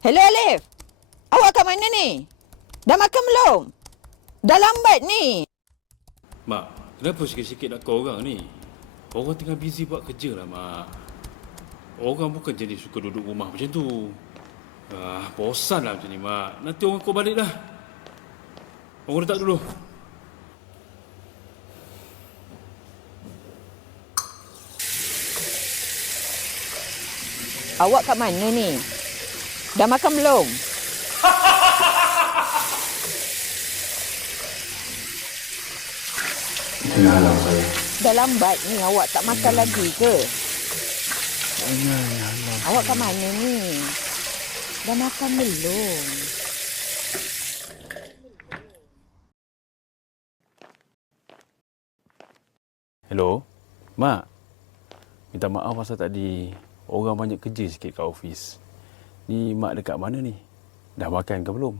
Hello Alif. Awak kat mana ni? Dah makan belum? Dah lambat ni. Mak, kenapa sikit-sikit nak call orang ni? Orang tengah busy buat kerja lah, Mak. Orang bukan jenis suka duduk rumah macam tu. Bosan lah macam ni, Mak. Nanti orang call balik dah. Orang letak dulu. Awak kat mana ni? Dah makan belum? Tengah halang saya. Dah lambat ni. Awak tak makan lagi ke? Awak kat mana ni? Dah makan belum? Hello? Mak, minta maaf pasal tadi orang banyak kerja sikit kat office. Ni Mak dekat mana ni? Dah makan ke belum?